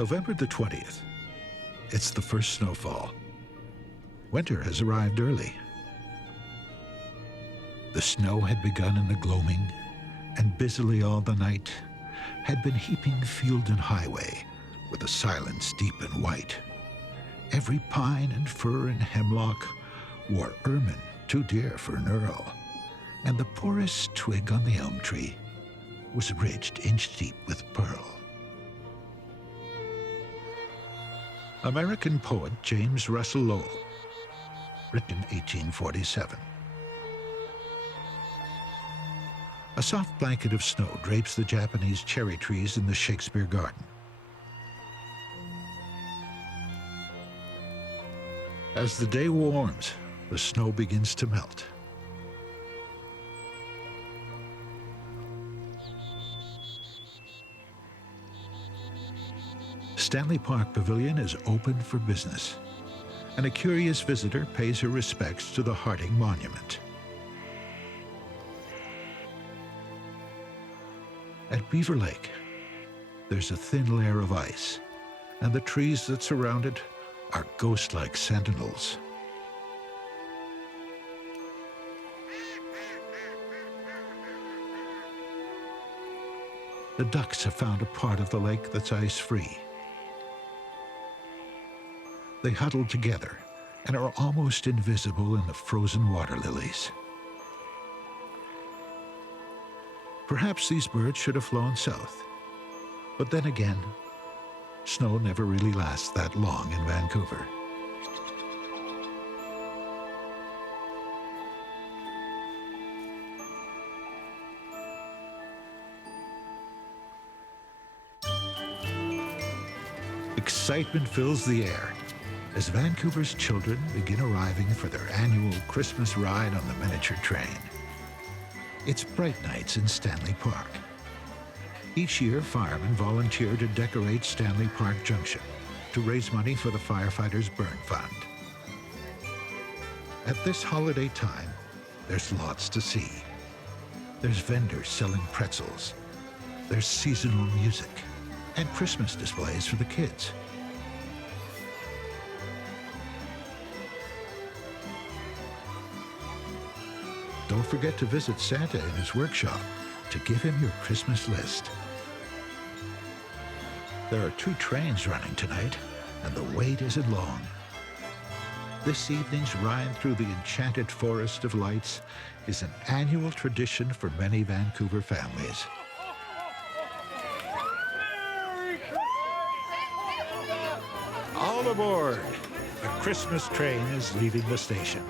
November the 20th. It's the first snowfall. Winter has arrived early. The snow had begun in the gloaming, and busily all the night had been heaping field and highway with a silence deep and white. Every pine and fir and hemlock wore ermine too dear for an earl, and the poorest twig on the elm tree was ridged inch deep with pearl. American poet James Russell Lowell, written 1847. A soft blanket of snow drapes the Japanese cherry trees in the Shakespeare Garden. As the day warms, the snow begins to melt. Stanley Park Pavilion is open for business, and a curious visitor pays her respects to the Harding Monument. At Beaver Lake, there's a thin layer of ice, and the trees that surround it are ghost-like sentinels. The ducks have found a part of the lake that's ice-free. They huddle together and are almost invisible in the frozen water lilies. Perhaps these birds should have flown south, but then again, snow never really lasts that long in Vancouver. Excitement fills the air as Vancouver's children begin arriving for their annual Christmas ride on the miniature train. It's bright nights in Stanley Park. Each year, firemen volunteer to decorate Stanley Park Junction to raise money for the firefighters' burn fund. At this holiday time, there's lots to see. There's vendors selling pretzels, there's seasonal music, and Christmas displays for the kids. Don't forget to visit Santa in his workshop to give him your Christmas list. There are 2 trains running tonight, and the wait isn't long. This evening's ride through the enchanted forest of lights is an annual tradition for many Vancouver families. All aboard! The Christmas train is leaving the station.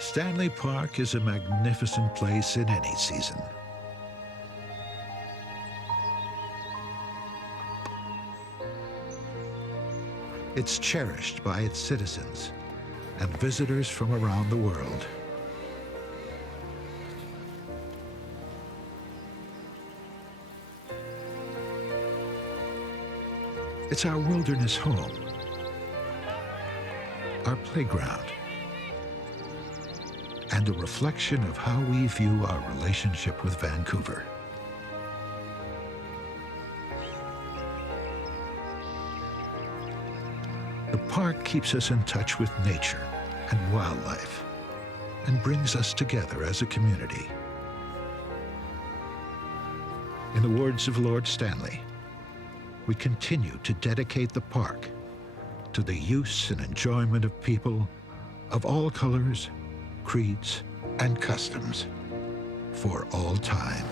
Stanley Park is a magnificent place in any season. It's cherished by its citizens and visitors from around the world. It's our wilderness home, our playground, and a reflection of how we view our relationship with Vancouver. The park keeps us in touch with nature and wildlife and brings us together as a community. In the words of Lord Stanley, we continue to dedicate the park to the use and enjoyment of people of all colors, creeds, and customs for all time.